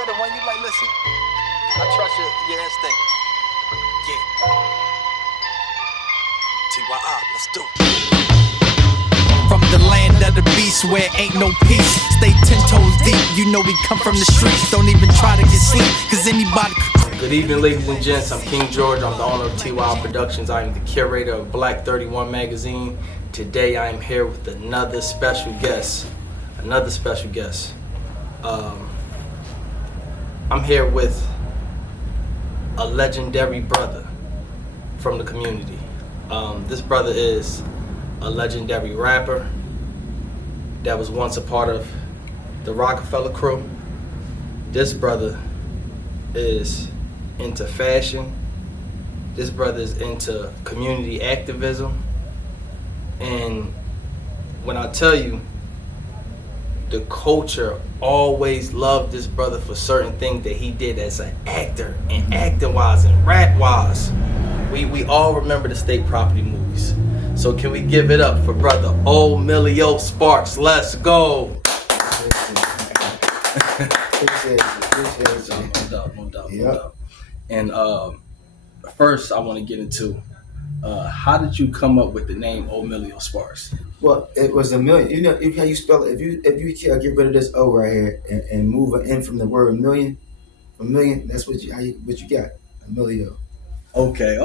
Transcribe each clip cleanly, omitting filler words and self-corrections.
play the one you like, listen, I trust your instinct. Yeah. T.Y.I, let's do it. From the land of the beast where ain't no peace. Stay 10 toes deep, you know we come from the streets. Don't even try to get sleep, cause anybody. Good evening, ladies and gents. I'm King George. I'm the owner of T.Y.I Productions. I am the curator of Black 31 magazine. Today I am here with another special guest. I'm here with a legendary brother from the community. This brother is a legendary rapper that was once a part of the Rockefeller crew. This brother is into fashion. This brother is into community activism. And when I tell you, the culture always loved this brother for certain things that he did as an actor, and acting-wise and rap-wise. We all remember the state property movies. So can we give it up for brother Omillio Sparks? Let's go. No doubt. And first I want to get into how did you come up with the name Omillio Sparks? Well, it was a million. You know, if how you spell it. If you get rid of this O right here and move an N from the word million, that's what you got. Omillio. Okay,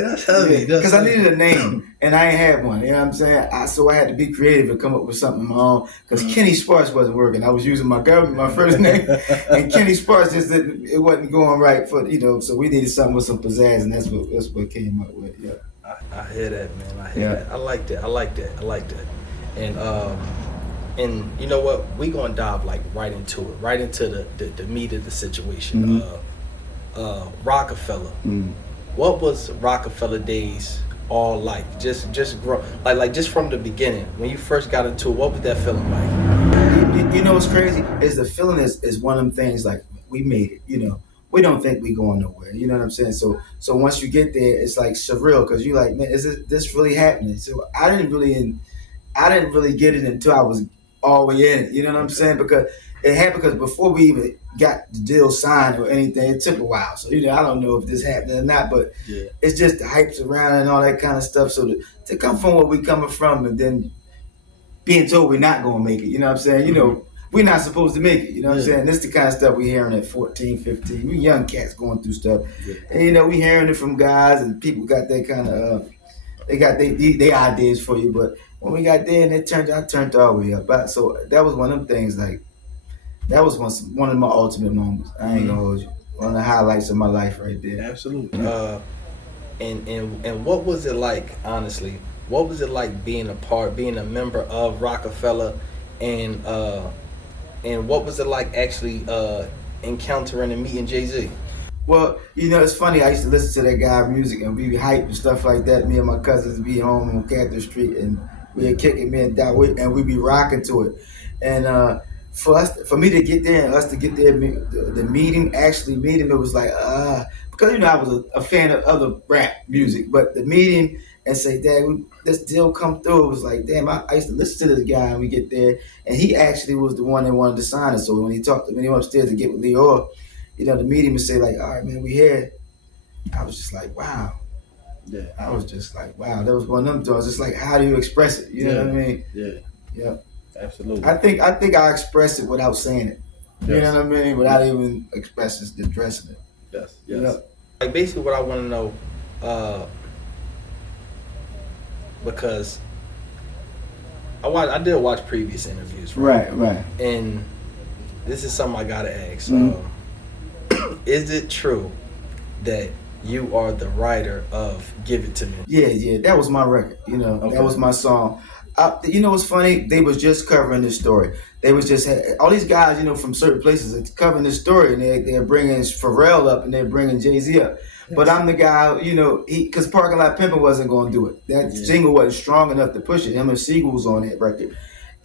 that's heavy. Because I needed a name and I ain't had one. You know what I'm saying? So I had to be creative and come up with something of my own. Because Kenny Sparks wasn't working. I was using my first name, and Kenny Sparks it wasn't going right for So we needed something with some pizzazz, and that's what came up with. Yeah. I hear that, man. I hear that. I like that. And you know what? We gonna dive right into the meat of the situation. Rockefeller. What was Rockefeller days all like? Just grow like just from the beginning. When you first got into it, what was that feeling like? You know what's crazy is the feeling is one of them things like we made it. We don't think we going nowhere. You know what I'm saying? So once you get there, it's like surreal because you like, man, this really happening? So I didn't really get it until I was all the way in it. You know what I'm saying? Because it happened because before we even got the deal signed or anything, it took a while. So I don't know if this happened or not, but it's just the hypes around and all that kind of stuff. So to come from where we coming from and then being told we're not gonna make it, you know what I'm saying? We're not supposed to make it, you know what I'm saying? This is the kind of stuff we hearing at 14, 15. We young cats going through stuff. And we hearing it from guys and people got that kind of they got their ideas for you, but when we got there and I turned all the way up. So that was one of them things like that was one of my ultimate moments. I ain't gonna hold you. One of the highlights of my life right there. Absolutely. And what was it like, honestly? What was it like being a member of Rockefeller, and what was it like actually encountering and meeting Jay-Z? Well, it's funny. I used to listen to that guy's music and we be hyped and stuff like that. Me and my cousins be home on Catherine Street and we'd kick it, man, down and we'd be rocking to it. And for me to get there and us to get there, the meeting, it was like, because I was a fan of other rap music, but the meeting and say, Dad, this deal come through. It was like, damn, I used to listen to this guy and we get there, and he actually was the one that wanted to sign it. So when he went upstairs to get with Leo, the meeting would say like, all right, man, we here. I was just like, wow. Yeah. I was just like, wow. That was one of them thoughts. It's like, how do you express it? You know what I mean? Yeah. Absolutely. I think I expressed it without saying it. Yes. You know what I mean? Without even addressing it. Yes. Like basically what I want to know, because I did watch previous interviews, right? And this is something I gotta ask. Is it true that you are the writer of "Give It to Me"? Yeah, that was my record. That was my song. What's funny? They was just covering this story. They was just all these guys, from certain places, covering this story, and they're bringing Pharrell up and they're bringing Jay-Z up. Yes. But I'm the guy, because Parking Lot Pimpin' wasn't going to do it. That single wasn't strong enough to push it. Him and Siegel was on that record,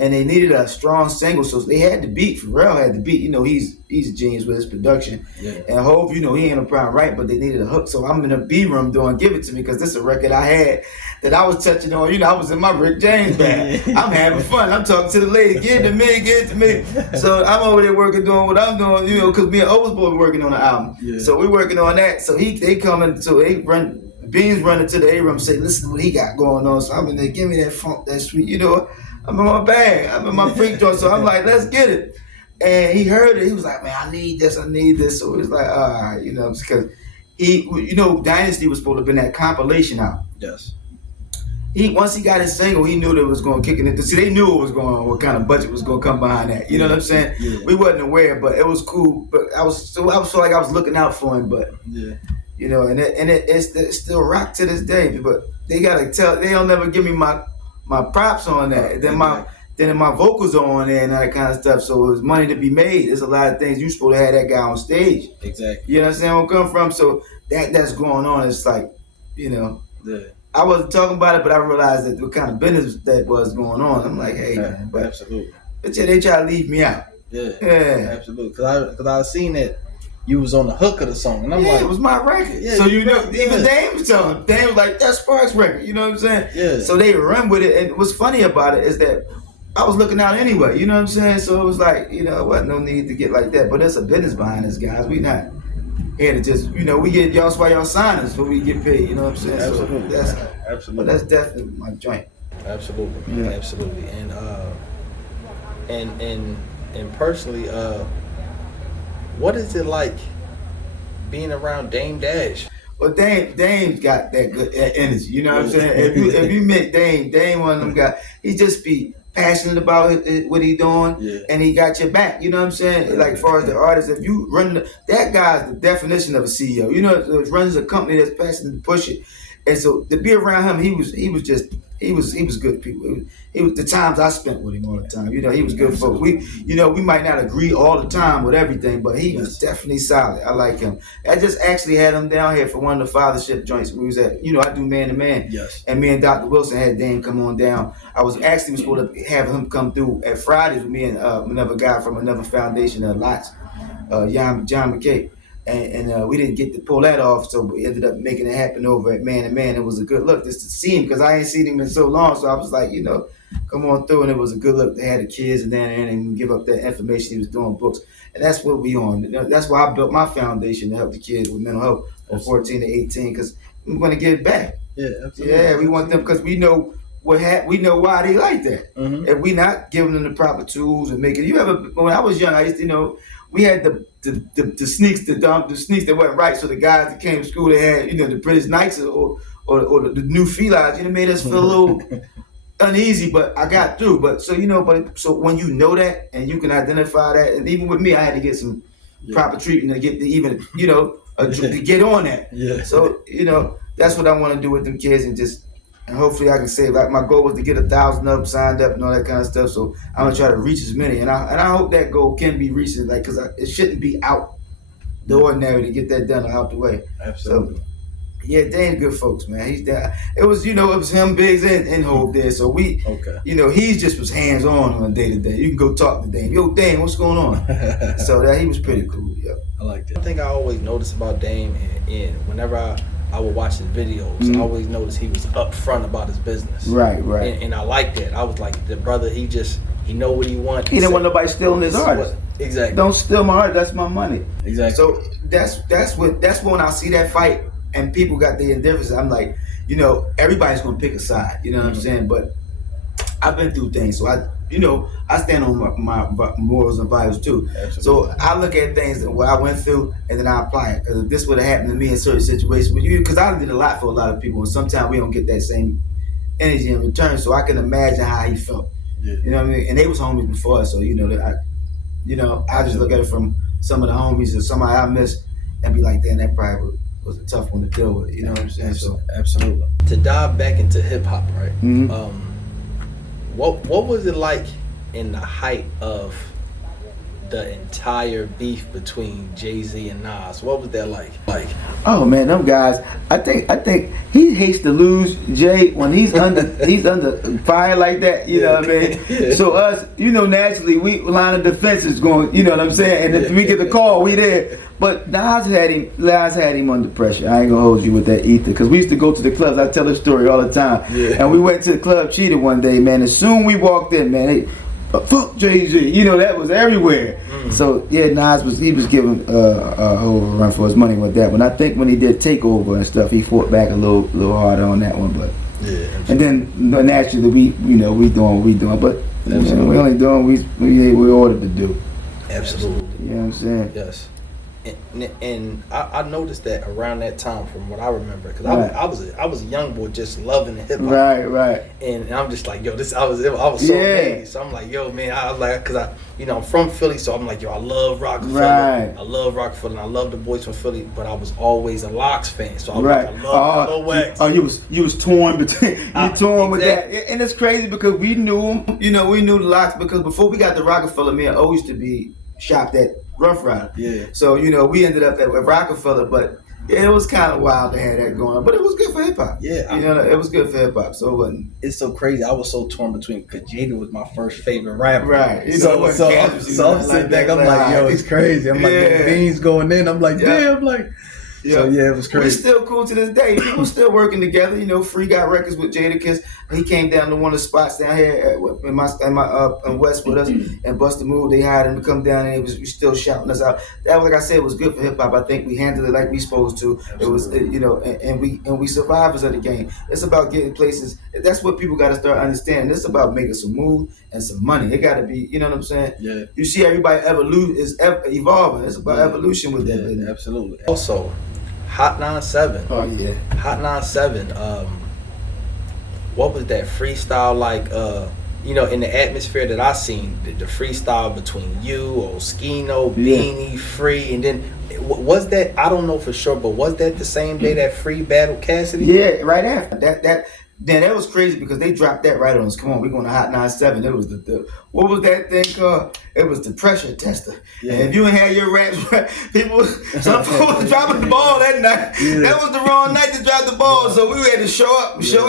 and they needed a strong single, so they had the beat. Pharrell had the beat. You know, he's a genius with his production. Yeah. And Hov, you know, he ain't no problem, right? But they needed a hook, so I'm in the B room doing "Give It to Me" because this is a record I had that I was touching on. You know, I was in my Rick James bag. I'm having fun. I'm talking to the lady, "Give it to me, give it to me." So I'm over there working, doing what I'm doing. You know, because me and Overboard working on the album. Yeah. So we working on that. So they coming, so they run. Beans running to the A room, say, "Listen to what he got going on." So I'm in there, give me that funk, that sweet. You know, I'm in my bag, I'm in my freak joint. So I'm like, let's get it. And he heard it. He was like, "Man, I need this, I need this." So he was like, all right, you know, because he, you know, Dynasty was supposed to have been that compilation out. Yes. Once he got his single, he knew that it was going to kick it. See, they knew what was going on, what kind of budget was going to come behind that. You know what I'm saying? Yeah. We wasn't aware, but it was cool. But I feel like I was looking out for him, but. Yeah. You know, and it's still rock to this day. But they gotta they'll never give me my props on that. Then my vocals are on there and that kind of stuff. So there's money to be made. There's a lot of things you supposed to have that guy on stage. Exactly. You understand where I'm coming from? So that's going on. It's like, you know, Yeah. I wasn't talking about it, but I realized that what kind of business that was going on. I'm like, hey, man, but Absolutely. But yeah, they try to leave me out. Yeah. Yeah. Absolutely. Because I seen that you was on the hook of the song, and I'm like, it was my record. Yeah, so you know, yeah. even Dame was telling him. Dame was like, "That's Sparks' record." You know what I'm saying? Yeah. So they run with it, and what's funny about it is that I was looking out anyway. You know what I'm saying? So it was like, you know, there wasn't no need to get like that. But there's a business behind this, guys. We not here to just, you know, we get y'all why y'all sign us before we get paid. You know what I'm saying? Absolutely. So Absolutely. But that's definitely my joint. Absolutely. Yeah. Absolutely. And personally, what is it like being around Dame Dash? Well, Dame's got that good energy. You know what I'm saying? If you met Dame one of them guys, he just be passionate about what he doing, and he got your back. You know what I'm saying? Like, as far as the artist, if you run that guy's the definition of a CEO. You know, runs a company that's passionate to push it, and so to be around him, he was good people. It was the times I spent with him all the time. You know, he was good folks. We might not agree all the time with everything, but he was definitely solid. I like him. I just actually had him down here for one of the fathership joints we was at. You know, I do Man to Man. Yes. And me and Dr. Wilson had Dame come on down. I was supposed to have him come through at Fridays with me and another guy from another foundation at Lots, John McKay. And we didn't get to pull that off, so we ended up making it happen over at Man to Man. It was a good look just to see him, because I ain't seen him in so long. So I was like, you know, come on through, and it was a good look. They had the kids and then and give up that information. He was doing books, and that's what we on. That's why I built my foundation to help the kids with mental health from 14 to 18, because we want to give back. Yeah, absolutely. Yeah, we want them, because we know we know why they like that. Mm-hmm. If we not giving them the proper tools and making when I was young, I used to, you know, we had the sneaks, the sneaks that wasn't right. So the guys that came to school, they had, you know, the British Knights or the new felines, you know, made us feel a little uneasy, but I got through. But so, you know, so when you know that and you can identify that, and even with me, I had to get some proper treatment to get to even, you know, to get on that. Yeah. So, you know, that's what I want to do with them kids, and hopefully I can save. Like, my goal was to get 1,000 up, signed up, and all that kind of stuff. So I'm gonna try to reach as many, and I hope that goal can be reached. Like, because it shouldn't be out the ordinary to get that done or out the way. Absolutely. So, yeah, Dane's good folks, man. He's there. It was him, Biggs, and Hov there. So you know, he just was hands on a day to day. You can go talk to Dane. Yo, Dane, what's going on? So that he was pretty cool. Yeah, I like that. One thing I always notice about Dame, and whenever I would watch his videos, I always noticed he was upfront about his business. Right. And I like that. I was like, the brother, he know what he wants. He didn't want nobody stealing his art. Exactly. Don't steal my art. That's my money. Exactly. So that's when I see that fight and people got their indifference. I'm like, you know, everybody's gonna pick a side. You know what I'm saying? But I've been through things, so I stand on my morals and values too. Absolutely. So I look at things that what I went through, and then I apply it. Because if this would have happened to me in certain situations, because I did a lot for a lot of people, and sometimes we don't get that same energy in return. So I can imagine how he felt. Yeah. You know what I mean? And they was homies before us, so I just look at it from some of the homies or somebody I missed and be like, damn, that probably was a tough one to deal with. You know what I'm saying? So absolutely. To dive back into hip hop, right? Mm-hmm. What was it like in the height of the entire beef between Jay-Z and Nas. What was that like? Oh man, them guys. I think he hates to lose Jay when he's under fire like that. You know what I mean? Yeah. So us, naturally we line of defense is going. You know what I'm saying? And if we get the call, we there. But Nas had him under pressure. I ain't gonna hold you with that either, because we used to go to the clubs. I tell the story all the time. Yeah. And we went to the club Cheetah one day, man. As soon we walked in, man, fuck Jay-Z. That was everywhere. So yeah, Nas was giving a whole run for his money with that one. I think when he did Takeover and stuff, he fought back a little harder on that one. But yeah, and then naturally we we doing what we doing, but we only doing we ordered to do. Absolutely. You know what I'm saying? Yes. And I noticed that around that time, from what I remember, because Right. I was a young boy just loving the hip hop. Right. And I'm just like, yo, I was so amazed. So I'm like, yo, man, I was like, because I'm from Philly, so I'm like, yo, I love Rockefeller. Right. I love Rockefeller, and I love the boys from Philly, but I was always a Locks fan. So I was Right. like, I love Wax. Oh, you was torn between torn with Exactly. that, and it's crazy because we knew him. We knew the Locks because before we got to Rockefeller, me and O used to be shopped at Rough Rider. Yeah. So we ended up at Rockefeller, but yeah, it was kind of wild to have that going on. But it was good for hip hop. Yeah, it was good for hip hop. So it wasn't. It's so crazy. I was so torn between, because Jada was my first favorite rapper. Right. So I'm sitting back. I'm like, yo, it's crazy. I'm like, the beans going in. I'm like, damn, like. So yeah, it was crazy. We're still cool to this day. People still working together. Free got records with Jadakiss. He came down to one of the spots down here in West with us and Busta Move. They hired him to come down, and he was still shouting us out. That, like I said, was good for hip hop. I think we handled it like we supposed to. Absolutely. It was, and we survivors of the game. It's about getting places. That's what people got to start understanding. It's about making some moves and some money. It got to be. You know what I'm saying? Yeah. You see, everybody evolving. It's about evolution with that business. Absolutely. Also, Hot 97. Oh yeah. Hot 97. What was that freestyle like? In the atmosphere that I seen, the freestyle between you, Oskino, Beanie, Free, and then was that, I don't know for sure, but was that the same day that Free battled Cassidy? Yeah, right after that was crazy because they dropped that right on us. Come on, we're going to Hot 97. It was the what was that thing called? It was the pressure tester. Yeah. And if you ain't had your raps right, some people was dropping the ball that night. Yeah. That was the wrong night to drop the ball, so we had to show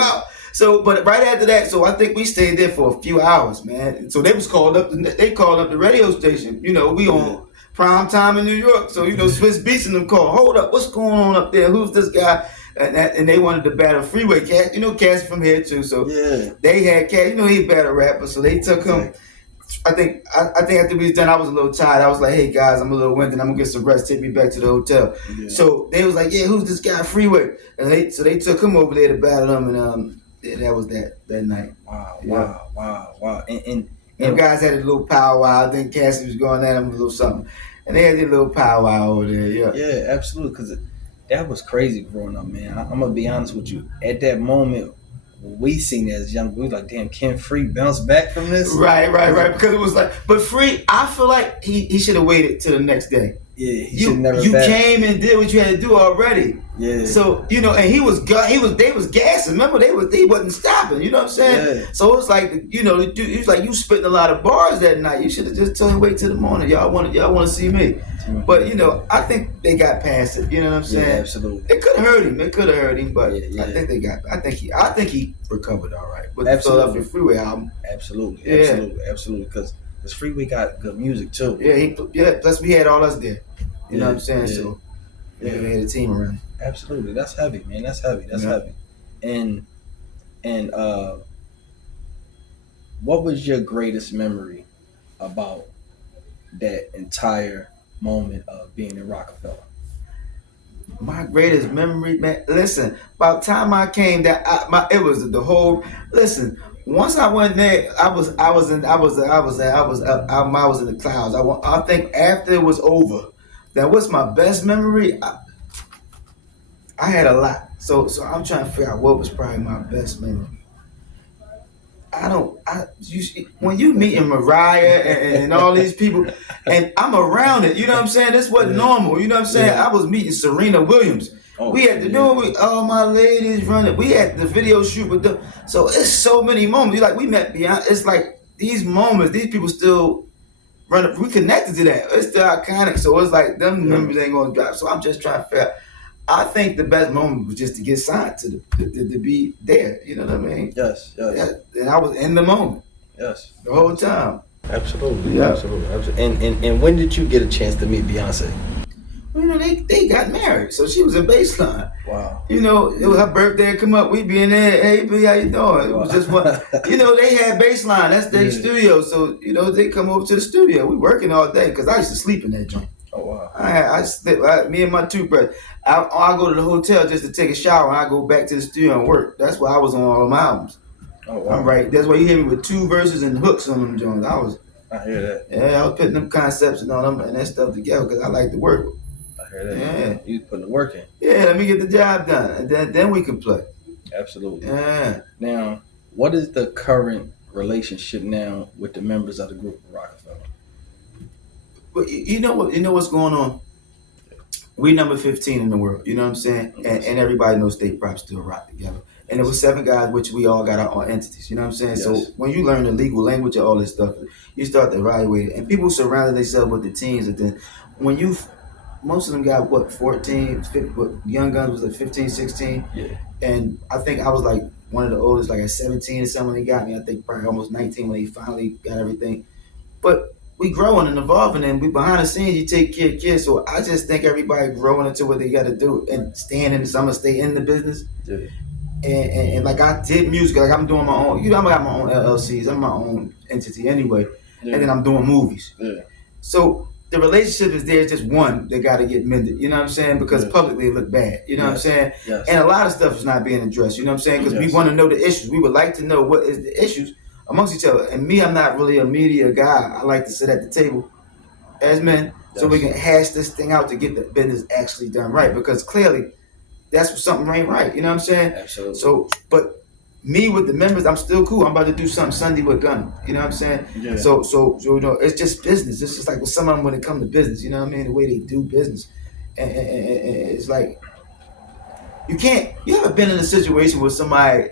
out. So, but right after that, so I think we stayed there for a few hours, man. So they called up the radio station. We on prime time in New York. So Swiss Beats and them called. Hold up, what's going on up there? Who's this guy? And they wanted to battle Freeway. Cass from here too. So they had Cass. He a battle rapper. So they took him. I think after we was done, I was a little tired. I was like, hey guys, I'm a little winded. I'm gonna get some rest. Take me back to the hotel. Yeah. So they was like, yeah, who's this guy Freeway? And they took him over there to battle him, and that was that night. Wow. And them guys had a little powwow. I think Cassie was going at him a little something, and they had their little powwow over there. Yeah, absolutely. Because that was crazy growing up, man. I'm gonna be honest with you. At that moment, we seen it as young, we was like, damn, can Free bounce back from this? Right. Because it was like, but Free, I feel like he should have waited till the next day. Yeah, he should never. You came and did what you had to do already. Yeah. So and they was gassing. Remember, they wasn't stopping. You know what I'm saying? Yeah. So it's like he was like, you spitting a lot of bars that night. You should have just told him wait till the morning. Y'all want to see me. But I think they got past it. You know what I'm saying? Yeah, absolutely. It could have hurt him. But I think he recovered all right with absolutely. the Philadelphia Freeway album. Absolutely. Because Freeway got good music too. Yeah. Plus we had all us there. You know what I'm saying? Yeah. So we had a team around. Absolutely. That's heavy, man. That's heavy. And what was your greatest memory about that entire moment of being in Rockefeller? My greatest memory, man. Listen, by the time I came, it was the whole. Listen, once I went there, I was in the clouds. I think after it was over, that was my best memory. I had a lot, so I'm trying to figure out what was probably my best memory. When you meeting Mariah and all these people, and I'm around it, you know what I'm saying? This wasn't normal, you know what I'm saying? I was meeting Serena Williams. We had to do it with all my ladies running. We had the video shoot with them. So it's so many moments. We met Beyonce. It's like these moments, these people still we connected to that. It's still iconic. So it's like them members ain't gonna drop. So I'm just trying to figure out. I think the best moment was just to get signed to to be there. You know what I mean? Yes. Yeah, and I was in the moment. Yes. The whole time. Absolutely. Yeah. Absolutely. And when did you get a chance to meet Beyonce? You know, they got married, so she was in baseline. Wow. You know, it was her birthday come up, we be in there, hey B, how you doing? It was just one, you know, they had baseline, that's their studio, so, you know, they come over to the studio. We working all day, because I used to sleep in that joint. Oh, wow. I sleep, me and my two brothers, I go to the hotel just to take a shower, and I go back to the studio and work. That's why I was on all them albums. Oh, wow. I'm right, that's why you hear me with 2 verses and hooks on them joints. I hear that. Yeah, I was putting them concepts and all them and that stuff together, because I like to work. I hear that. Yeah. You putting the work in. Yeah, let me get the job done, and then we can play. Absolutely. Yeah. Now, what is the current relationship now with the members of the group of Rockefeller? But you know what? You know what's going on? We number 15 in the world. You know what I'm saying? And everybody knows State Prop still rock together. And it was 7 guys, which we all got our own entities. You know what I'm saying? Yes. So when you learn the legal language and all this stuff, you start to evaluate it. And people surrounded themselves with the teams. And then when you, most of them got what, 14, 15, what, Young Guns was like 15, 16. Yeah. And I think I was like one of the oldest, like at 17 or something when they got me. I think probably almost 19 when they finally got everything. But we growing and evolving, and we behind the scenes, you take care of kids. So I just think everybody growing into what they got to do and staying in. So I'm gonna stay in the business. Yeah. And like I did music, like I'm doing my own. You know, I got my own LLCs. I'm my own entity anyway. Yeah. And then I'm doing movies. Yeah. So the relationship is there. It's just one that got to get mended. You know what I'm saying? Because publicly it look bad. You know what I'm saying? Yes. And a lot of stuff is not being addressed. You know what I'm saying? Because we want to know the issues. We would like to know what is the issues amongst each other. And me, I'm not really a media guy. I like to sit at the table as men so we can hash this thing out to get the business actually done right. Because clearly, that's what something ain't right. You know what I'm saying? Absolutely. So, but me with the members, I'm still cool. I'm about to do something Sunday with Gunna. You know what I'm saying? Yeah. So you know, it's just business. It's just like with some of them when it comes to business. You know what I mean? The way they do business, and it's like you can't. You ever been in a situation where somebody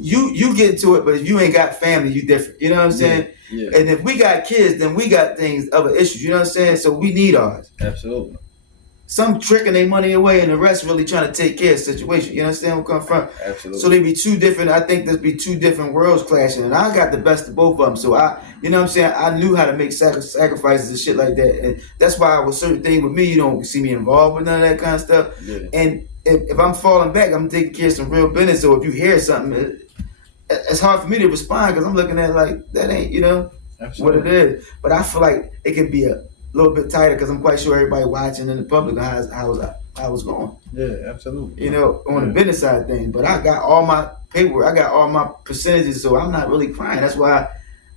you get into it, but if you ain't got family, you different. You know what I'm saying? Yeah. And if we got kids, then we got things, other issues. You know what I'm saying? So we need ours. Absolutely. Some tricking their money away, and the rest really trying to take care of the situation. You understand where I'm coming from? Absolutely. So they be 2 different. I think there'd be 2 different worlds clashing, and I got the best of both of them. So you know what I'm saying? I knew how to make sacrifices and shit like that, and that's why with certain things with me, you don't see me involved with none of that kind of stuff. Yeah. And if I'm falling back, I'm taking care of some real business. So if you hear something, it's hard for me to respond because I'm looking at it like that ain't, you know, Absolutely. what it is. But I feel like it could be a little bit tighter because I'm quite sure everybody watching in the public how I was going. Yeah, absolutely. You know, on the business side of things. But I got all my paperwork, I got all my percentages, so I'm not really crying. That's why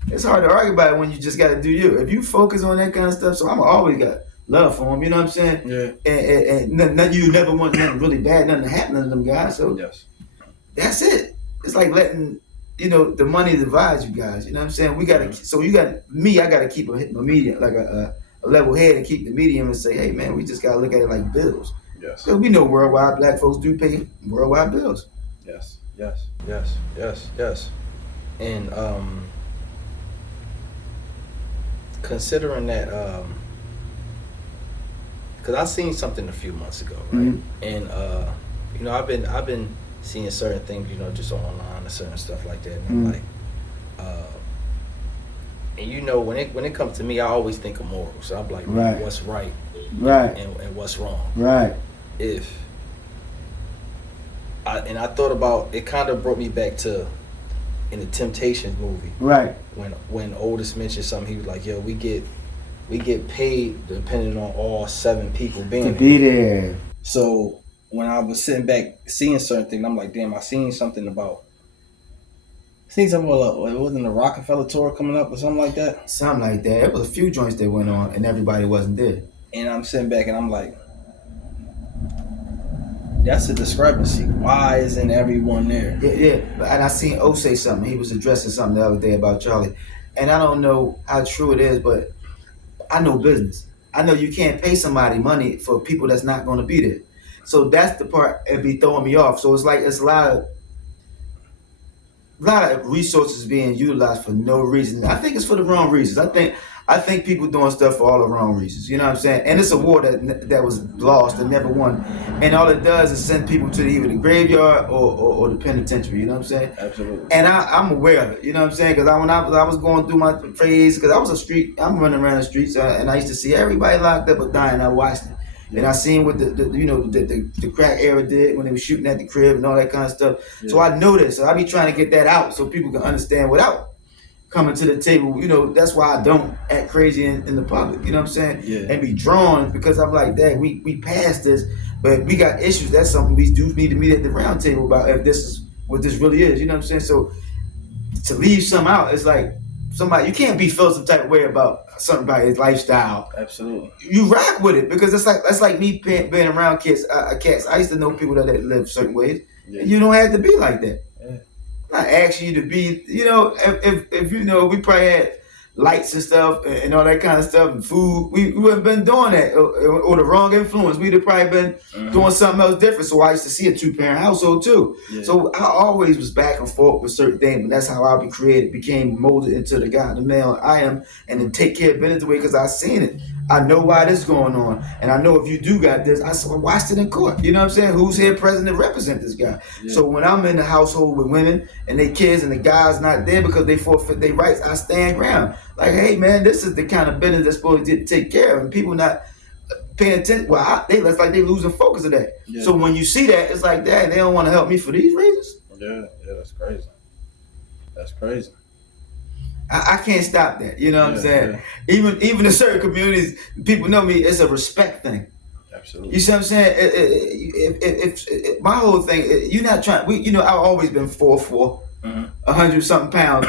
it's hard to argue about it when you just got to do you. If you focus on that kind of stuff, so I'm always got love for them. You know what I'm saying? Yeah. And you never want nothing really bad, nothing to happen to them guys. So Yes. that's it. It's like letting, you know, the money divide you guys. You know what I'm saying? We got to. So you got me. I got to keep a medium, like a level head, and keep the medium and say, hey man, we just got to look at it like bills. Yes. Because we know worldwide black folks do pay worldwide bills. Yes. Yes. Yes. Yes. Yes. And considering that, because I seen something a few months ago, right? Mhm. And you know, I've been seeing certain things, you know, just online and certain stuff like that, and I'm like, and you know, when it comes to me, I always think of morals. So I'm like, Right. what's right, Right. and what's wrong. Right. And I thought about it, kind of brought me back to in the Temptations movie. Right. When Otis mentioned something, he was like, "Yo, we get paid depending on all 7 people being To be there. So when I was sitting back seeing certain things, I'm like, damn, I seen something about. It wasn't the Rockefeller tour coming up or something like that. Something like that. It was a few joints that went on and everybody wasn't there. And I'm sitting back and I'm like, that's a discrepancy. Why isn't everyone there? Yeah. And I seen O say something. He was addressing something the other day about Charlie. And I don't know how true it is, but I know business. I know you can't pay somebody money for people that's not going to be there. So that's the part that be throwing me off. So it's like it's a lot of resources being utilized for no reason. I think it's for the wrong reasons. I I think people doing stuff for all the wrong reasons. You know what I'm saying? And it's a war that was lost and never won. And all it does is send people to either the graveyard or the penitentiary. You know what I'm saying? Absolutely. And I'm aware of it. You know what I'm saying? Because when I was going through my phase, because I was I'm running around the streets, and I used to see everybody locked up or dying. I watched it. And I seen what the crack era did when they were shooting at the crib and all that kind of stuff. Yeah. So I know this. So I be trying to get that out so people can understand without coming to the table. You know, that's why I don't act crazy in the public. You know what I'm saying? Yeah. And be drawn, because I'm like, Dad, we passed this, but we got issues. That's something we do need to meet at the round table about, if this is what this really is. You know what I'm saying? So to leave some out, it's like somebody, you can't be feel some type of way about something about his lifestyle. Absolutely. You rock with it, because that's like me being around cats. I used to know people that live certain ways. Yeah. And you don't have to be like that. Yeah. I'm not asking you to be, you know, if you know, we probably had lights and stuff and all that kind of stuff and food. We wouldn't been doing that, or the wrong influence. We'd have probably been doing something else different. So I used to see a 2-parent household too. Yeah. So I always was back and forth with certain things, but that's how I became molded into the guy, the male I am, and to take care of business the way, because I seen it. I know why this is going on, and I know if you do got this, I watched it in court. You know what I'm saying? Who's here present to represent this guy? Yeah. So when I'm in the household with women and they kids and the guy's not there because they forfeit their rights, I stand ground. Like, hey man, this is the kind of business that's supposed to take care of, and people not paying attention. Well, it's like they losing focus of that. Yeah. So when you see that, it's like, Dad, they don't want to help me for these reasons. Yeah, that's crazy. That's crazy. I can't stop that. You know what I'm saying? Yeah. Even in certain communities, people know me. It's a respect thing. Absolutely. You see what I'm saying? If my whole thing, you're not trying. I've always been 4'4", 100-something pounds.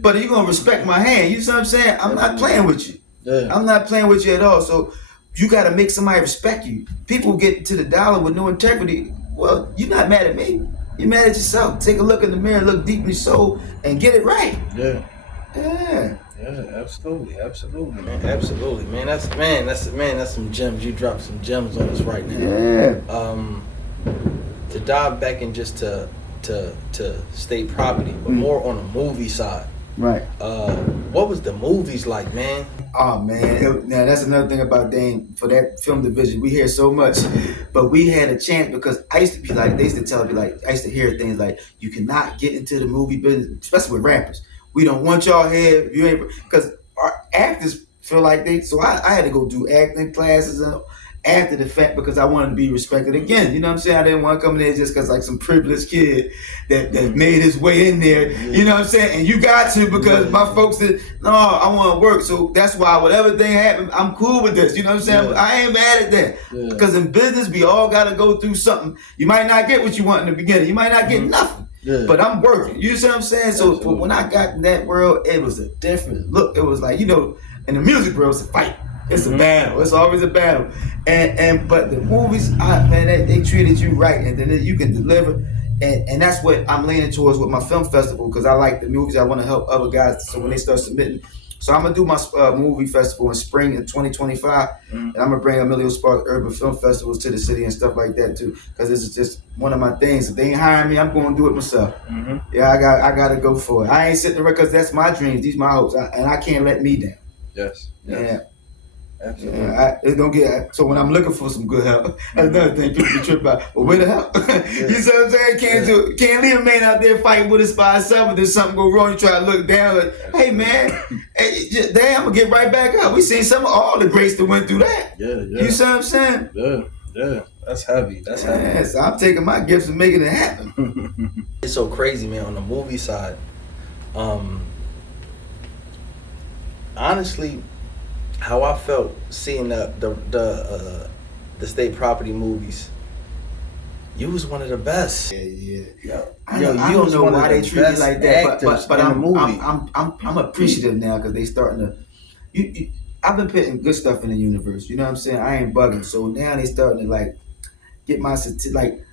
But you're gonna respect my hand. You see what I'm saying? I'm not playing with you. Yeah. I'm not playing with you at all. So you got to make somebody respect you. People get to the dollar with no integrity. Well, you're not mad at me. You're mad at yourself. Take a look in the mirror, look deep in your soul, and get it right. Yeah. Yeah. Yeah, absolutely, man. Absolutely, man. That's some gems. You dropped some gems on us right now. Yeah. To dive back in just to state property, but more on the movie side. Right. What was the movies like, man? Oh man, now that's another thing about Dane, for that film division. We hear so much, but we had a chance, because I used to be like, they used to tell me, like, I used to hear things like, you cannot get into the movie business, especially with rappers. We don't want y'all here. You ain't, because our actors feel like they. So I had to go do acting classes after the fact, because I wanted to be respected again. You know what I'm saying? I didn't want to come in there just because like some privileged kid that made his way in there. Yeah. You know what I'm saying? And you got to, because my folks said, no, I want to work. So that's why whatever thing happened, I'm cool with this. You know what I'm saying? Yeah. I ain't mad at that. Yeah. Because in business, we all got to go through something. You might not get what you want in the beginning. You might not get nothing. Yeah. But I'm working. You see what I'm saying? So when I got in that world, it was a different look. It was like, in the music world, it's a fight. It's a battle. It's always a battle. But the movies, man, they treated you right, and then you can deliver. And that's what I'm leaning towards with my film festival, because I like the movies. I want to help other guys. So when they start submitting, so I'm gonna do my movie festival in spring in 2025, and I'm gonna bring Omillio Spark Urban Film Festivals to the city and stuff like that too, because this is just one of my things. If they ain't hiring me, I'm gonna do it myself. Yeah, I gotta go for it. I ain't sitting there because that's my dreams, these my hopes, and I can't let me down. Yes. Yeah. Absolutely. It don't get, so when I'm looking for some good help, that's another thing people be tripping about. Well, where the help? You see what I'm saying? Can't leave a man out there fighting with us by himself, and then something go wrong, you try to look down like, hey man, damn, I'm gonna get right back up. We seen all the greats that went through that. Yeah. You see what I'm saying? Yeah. That's heavy. Yeah, so I'm taking my gifts and making it happen. It's so crazy, man, on the movie side. Honestly, how I felt seeing the state property movies, you was one of the best. Yeah. Yo, I don't know why they treat me like that, but I'm appreciative now, because they starting to. I've been putting good stuff in the universe. You know what I'm saying? I ain't bugging. So now they starting to like get my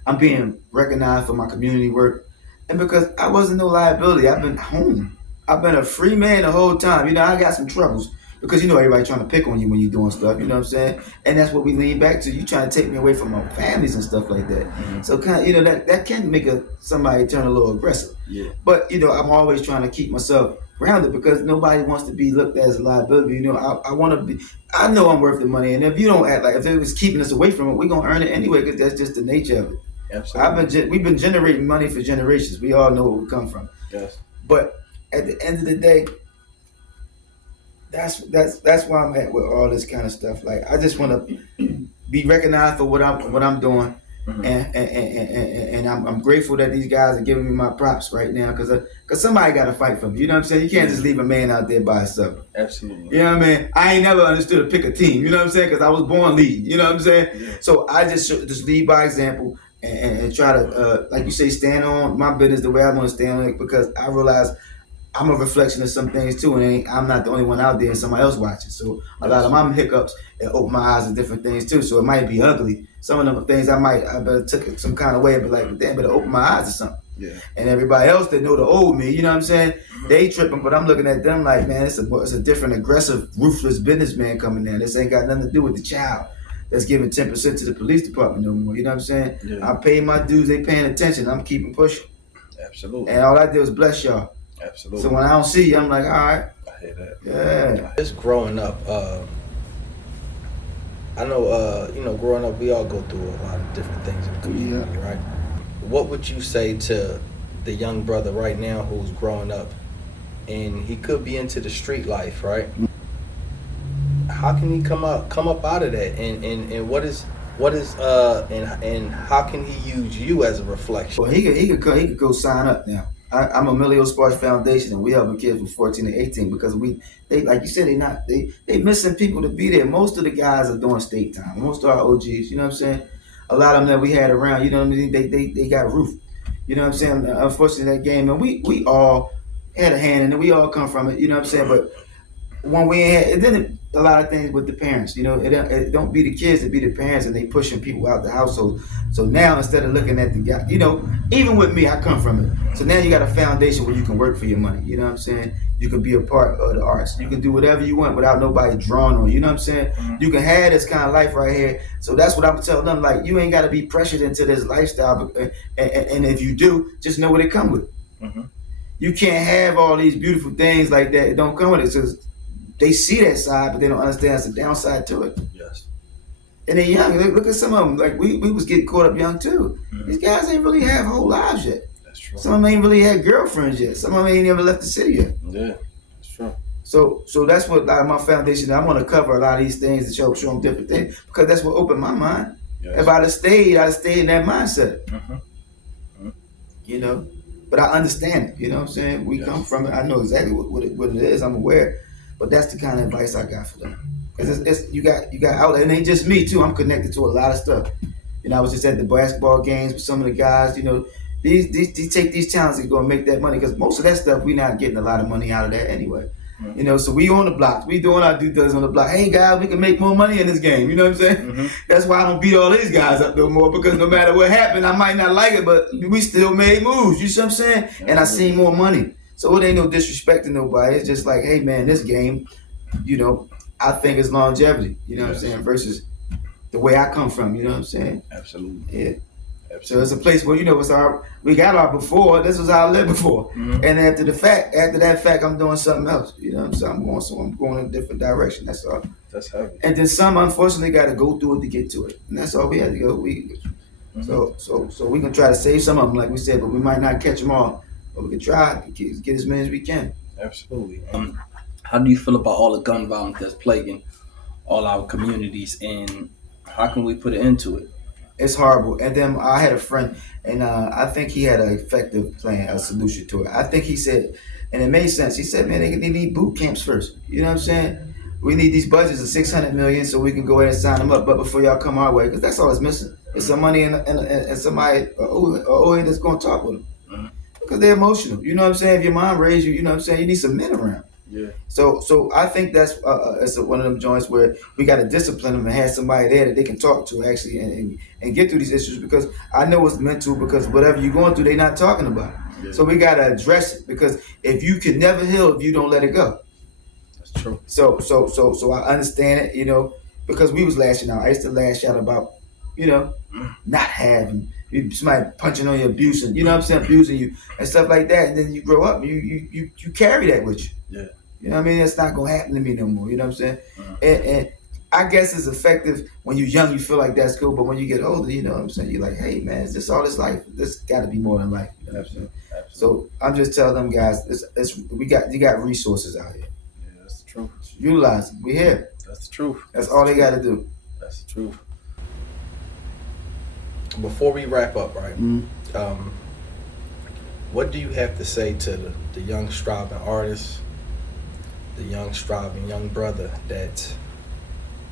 I'm being recognized for my community work, and because I wasn't no liability, I've been home. I've been a free man the whole time. I got some troubles. because you know everybody trying to pick on you when you're doing stuff. You know what I'm saying? And that's what we lean back to. You trying to take me away from my families and stuff like that. Mm-hmm. So kind of, you know, that can make somebody turn a little aggressive. Yeah. But you know, I'm always trying to keep myself grounded because nobody wants to be looked at as a liability. You know, I want to be. I know I'm worth the money, and if you don't act like if it was keeping us away from it, we're gonna earn it anyway because that's just the nature of it. Absolutely. We've been generating money for generations. We all know where we come from. Yes. But at the end of the day, that's where I'm at with all this kind of stuff. Like I just want to be recognized for what I'm doing, Mm-hmm. and I'm grateful that these guys are giving me my props right now because somebody got to fight for me. You know what I'm saying? You can't just leave a man out there by himself. Absolutely. You know what I mean? I ain't never understood to pick a team. You know what I'm saying? Because I was born leading. You know what I'm saying? Yeah. So I just lead by example and try to like you say, stand on my business the way I want to stand on it because I realize I'm a reflection of some things too, and I'm not the only one out there, and somebody else watching. So a lot of my hiccups and open my eyes to different things too. So it might be ugly. Some of them things I better took it some kind of way and be like, but damn, better open my eyes to something. Yeah. And everybody else that know the old me, you know what I'm saying? They tripping, but I'm looking at them like, man, it's a different, aggressive, ruthless businessman coming in. This ain't got nothing to do with the child that's giving 10% to the police department no more. You know what I'm saying? Yeah. I pay my dues. They paying attention. I'm keeping pushing. Absolutely. And all I do is bless y'all. Absolutely. So when I don't see you, I'm like, all right. I hear that. Yeah. Just growing up, I know, you know, growing up, we all go through a lot of different things in the community, right? What would you say to the young brother right now who's growing up and he could be into the street life, right? How can he come up out of that? And what is and how can he use you as a reflection? Well, he could go sign up now. I'm Omillio Sports Foundation, and we helping kids from 14 to 18 because they like you said, they missing people to be there. Most of the guys are doing state time. Most of our OGs, you know what I'm saying? A lot of them that we had around, you know what I mean? They got roofed. You know what I'm saying? Unfortunately, that game, and we all had a hand in it. We all come from it, you know what I'm saying? But when we had, it didn't a lot of things with the parents, you know, it don't be the kids, it be the parents, and they pushing people out the household. So now instead of looking at the guy, you know, even with me, I come from it. So now you got a foundation where you can work for your money. You know what I'm saying? You can be a part of the arts. You can do whatever you want without nobody drawing on you. You know what I'm saying? You can have this kind of life right here. So that's what I'm telling them. Like, you ain't got to be pressured into this lifestyle. And if you do, just know what it come with. Mm-hmm. You can't have all these beautiful things like that. It don't come with it. So they see that side, but they don't understand it's a downside to it. Yes. And they're young. Look at some of them. Like we was getting caught up young too. Mm-hmm. These guys ain't really have whole lives yet. That's true. Some of them ain't really had girlfriends yet. Some of them ain't never left the city yet. Yeah, that's true. So that's what a lot of my foundation. I want to cover a lot of these things and show them different things because that's what opened my mind. Yes. If I'd have stayed in that mindset. Mm-hmm. Mm-hmm. You know, but I understand it. You know what I'm saying? We come from it. I know exactly what it is. I'm aware. But that's the kind of advice I got for them. Because it's you got out, and it ain't just me too. I'm connected to a lot of stuff. You know, I was just at the basketball games with some of the guys. You know, these take these challenges and go and make that money because most of that stuff we not getting a lot of money out of that anyway. Mm-hmm. You know, so we on the blocks. We doing our due diligence on the block. Hey guys, we can make more money in this game. You know what I'm saying? Mm-hmm. That's why I don't beat all these guys up no more because no matter what happened, I might not like it, but we still made moves. You see what I'm saying? Mm-hmm. And I seen more money. So it ain't no disrespect to nobody. It's just like, hey man, this game, you know, I think it's longevity, you know what I'm saying, versus the way I come from, you know what I'm saying? Absolutely. Yeah. Absolutely. So it's a place where, you know, we got our before, this was how I lived before. Mm-hmm. And after that fact, I'm doing something else. You know what I'm saying? I'm going in a different direction, that's all. That's heavy. And then some unfortunately gotta go through it to get to it. And that's all we had to go. Mm-hmm. So we can try to save some of them, like we said, but we might not catch them all. But we can try to get as many as we can. Absolutely. How do you feel about all the gun violence that's plaguing all our communities, and how can we put an end to it? It's horrible. And then I had a friend, and I think he had an effective plan, a solution to it. I think he said, and it made sense. He said, man, they need boot camps first. You know what I'm saying? We need these budgets of $600 million so we can go ahead and sign them up. But before y'all come our way, because that's all it's missing. It's some money and somebody that's going to talk with them. Mm-hmm. Because they're emotional. You know what I'm saying? If your mom raised you, you know what I'm saying? You need some men around. Yeah. So I think that's it's one of them joints where we got to discipline them and have somebody there that they can talk to actually and get through these issues, because I know it's mental, because whatever you're going through, they're not talking about it. Yeah. So we got to address it, because if you can never heal if you don't let it go. true. So I understand it, because we was lashing out. I used to lash out about, not having somebody punching on you, abusing, you know what I'm saying, abusing you and stuff like that. And then you grow up, and you carry that with you. Yeah. You know what I mean? It's not gonna happen to me no more. You know what I'm saying? Uh-huh. And I guess it's effective when you're young. You feel like that's cool, but when you get older, you know what I'm saying? You're like, hey man, is this all this life? This got to be more than life. You know what I'm saying? Absolutely. So I'm just telling them guys, you got resources out here. Yeah, that's the truth. Utilize them. We here. That's the truth. That's all they got to do. That's the truth. Before we wrap up, right? Mm-hmm. What do you have to say to the young striving artist, the young striving young brother that's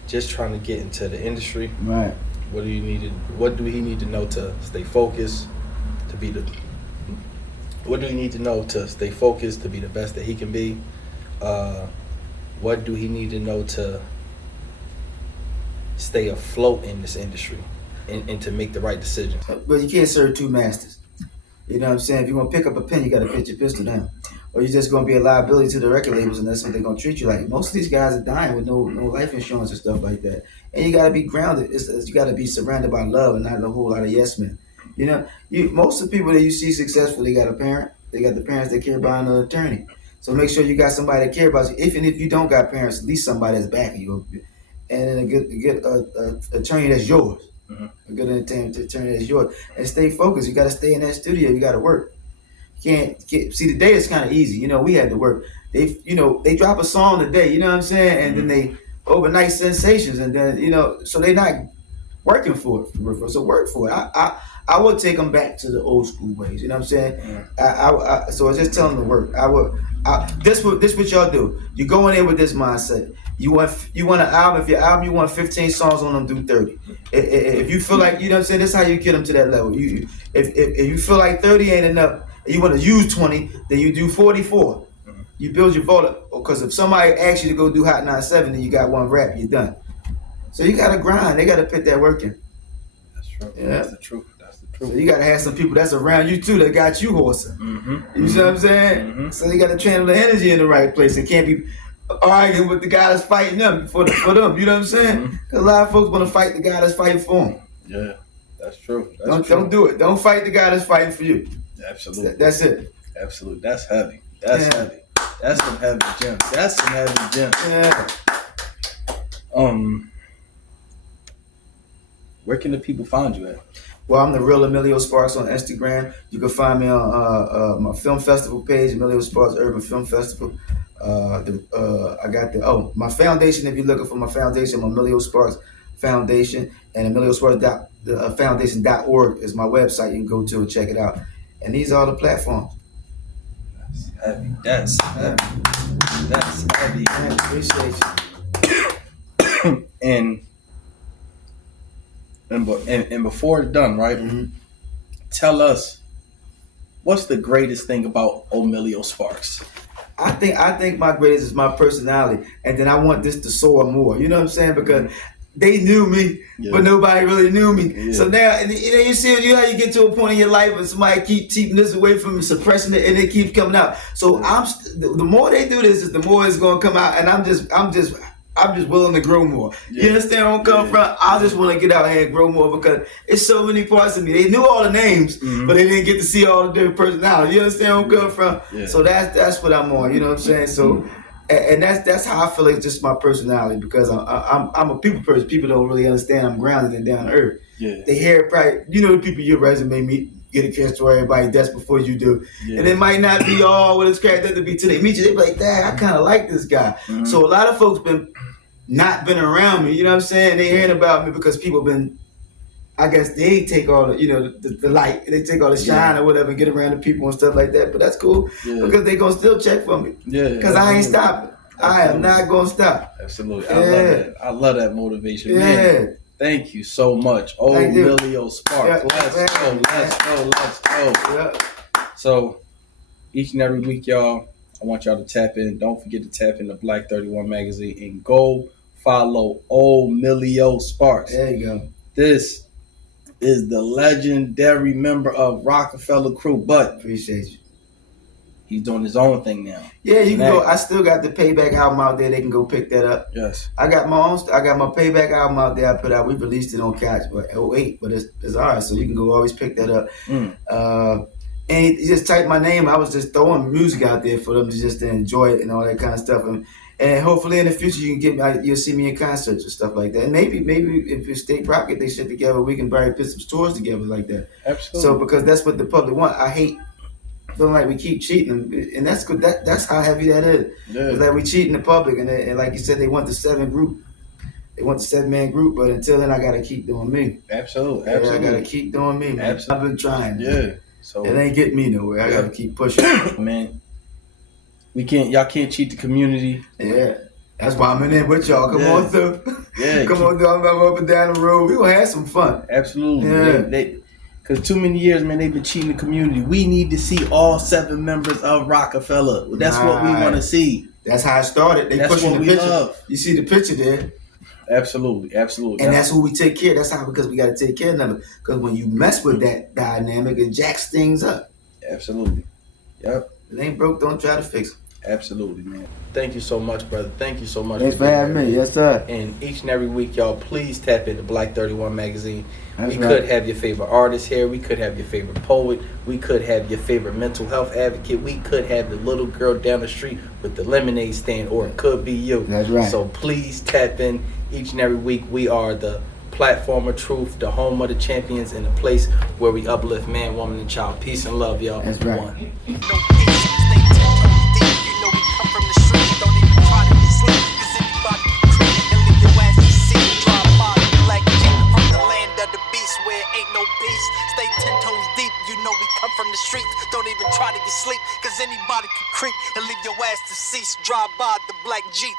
just trying to get into the industry? Right. What do he need to know to stay focused, to be the what do he need to know to stay focused, to be the best that he can be? What do he need to know to stay afloat in this industry and to make the right decisions? But you can't serve two masters. You know what I'm saying? If you want to pick up a pen, you got to put your pistol down. Or you're just going to be a liability to the record labels, and that's what they're going to treat you like. Most of these guys are dying with no life insurance and stuff like that. And you got to be grounded. You got to be surrounded by love and not a whole lot of yes men. You know, most of the people that you see successful, they got a parent. They got the parents that care about an attorney. So make sure you got somebody that care about you. Even if you don't got parents, at least somebody that's backing you. And then a good attorney that's yours. Mm-hmm. A good attorney that's yours. And stay focused. You got to stay in that studio. You got to work. Can't see, the day is kind of easy. You know, we had to work. They drop a song today, you know what I'm saying? And then they overnight sensations, and then, so they not working for it. So work for it. I would take them back to the old school ways, you know what I'm saying? So I just tell them to work. This what y'all do. You go in there with this mindset. You want an album. If your album, you want 15 songs on them, do 30. If you feel like, you know what I'm saying, this is how you get them to that level. If you feel like 30 ain't enough, you want to use 20, then you do 44. You build your vault up, because if somebody asks you to go do Hot 97 and you got one rap, you're done. So you got to grind. They got to put that work in. That's true. Yeah. That's the truth. That's the truth. So you got to have some people that's around you too that got you horsing. Mm-hmm. You see what I'm saying? Mm-hmm. So you got to channel the energy in the right place. It can't be arguing with the guy that's fighting them for them. You know what I'm saying? Because a lot of folks want to fight the guy that's fighting for them. Yeah, that's true. Don't do it. Don't fight the guy that's fighting for you. Absolutely. That's it. Absolutely. That's heavy. That's heavy. That's some heavy gems. That's some heavy gems. Yeah. Where can the people find you at? Well, I'm the real Omillio Sparks on Instagram. You can find me on my film festival page, Omillio Sparks Urban Film Festival. I got my foundation. If you're looking for my foundation, Omillio Sparks Foundation, and OmillioSparks.foundation.org is my website. You can go to and check it out. And these are the platforms. That's heavy. That's heavy. That's heavy. Man, appreciate you. And before it's done, right? Mm-hmm. Tell us, what's the greatest thing about Omillio Sparks? I think my greatest is my personality, and then I want this to soar more. You know what I'm saying? Because they knew me, but nobody really knew me. Yeah. So now, you see how you get to a point in your life where somebody keep keeping this away from you, suppressing it, and it keeps coming out. So the more they do this, the more it's gonna come out, and I'm just willing to grow more. Yeah. You understand where I'm coming from? I just want to get out here and grow more, because it's so many parts of me. They knew all the names, but they didn't get to see all the different personalities. You understand where I'm coming from? Yeah. So that's what I'm on. You know what I'm saying? So, and that's how I feel like it's just my personality, because I'm a people person. People don't really understand I'm grounded and down to earth. Yeah. They hear it probably, the people your resume meet. Get a chance to everybody that's before you do. Yeah. And it might not be all what it's cracked up to be till they meet you. They be like, dang, I kind of like this guy. So a lot of folks not been around me, you know what I'm saying? They hearing about me because people been, I guess they take all the, the light, they take all the shine or whatever and get around the people and stuff like that. But that's cool because they gonna still check for me. Yeah. Because I ain't stopping. I am not gonna stop. Absolutely. Yeah. I love that. I love that motivation. Yeah. Man, thank you so much. Omillio Sparks. Yeah. Let's go. Yeah. So each and every week, y'all, I want y'all to tap in. Don't forget to tap in the Black 31 magazine and go follow Omillio Sparks. There you go. This is the legendary member of Rockefeller crew. But appreciate you. he's doing his own thing now. Yeah, you can go. Connect. I still got the Payback album out there. They can go pick that up. Yes. I got my own. I got my Payback album out there. I put out. We released it on Catch, but 08, but it's all right. So you can go always pick that up. And you just type my name. I was just throwing music out there for them to just enjoy it and all that kind of stuff. And hopefully in the future you can you'll see me in concerts and stuff like that. And maybe if you State Rock get they shit together, we can probably put some tours together like that. Absolutely. So because that's what the public want. I hate feeling like we keep cheating, and that's good. That's how heavy that is. Yeah. It's like we cheating the public, and like you said, they want the 7-man group. But until then, I gotta keep doing me. Absolutely. Yeah, I gotta keep doing me, man. Absolutely. I've been trying. Yeah. So it ain't getting me nowhere. I gotta keep pushing. Man, y'all can't cheat the community. Yeah. That's why I'm in there with y'all. Come on through. Yeah. Come on through. I'm up and down the road. We gonna have some fun. Absolutely. Yeah. Because too many years, man, they've been cheating the community. We need to see all 7 members of Rockefeller. That's what we want to see. That's how it started. They That's pushing what the we picture. love. You see the picture there. Absolutely. And that's who we take care of. That's how, because we got to take care of them. Because when you mess with that dynamic, it jacks things up. Absolutely. Yep. It ain't broke, don't try to fix it. Absolutely, man. Thank you so much, brother. Thank you so much. Thanks for having me. Yes, sir. And each and every week, y'all, please tap into Black 31 magazine. That's we right. could have your favorite artist here. We could have your favorite poet. We could have your favorite mental health advocate. We could have the little girl down the street with the lemonade stand, or it could be you. That's right. So please tap in each and every week. We are the platform of truth, the home of the champions, and the place where we uplift man, woman, and child. Peace and love, y'all. That's right. One. No peace, stay 10 toes deep. You know we come from the street. Don't even try to get sleep, cause anybody can creep and leave your ass to see. Drive by the B.L.A.C.K from the land of the beast, where ain't no peace. Stay 10 toes deep. You know we come from the streets. Don't even try to get sleep, cause anybody can creep and leave your ass to cease. Drive by the black Jeep.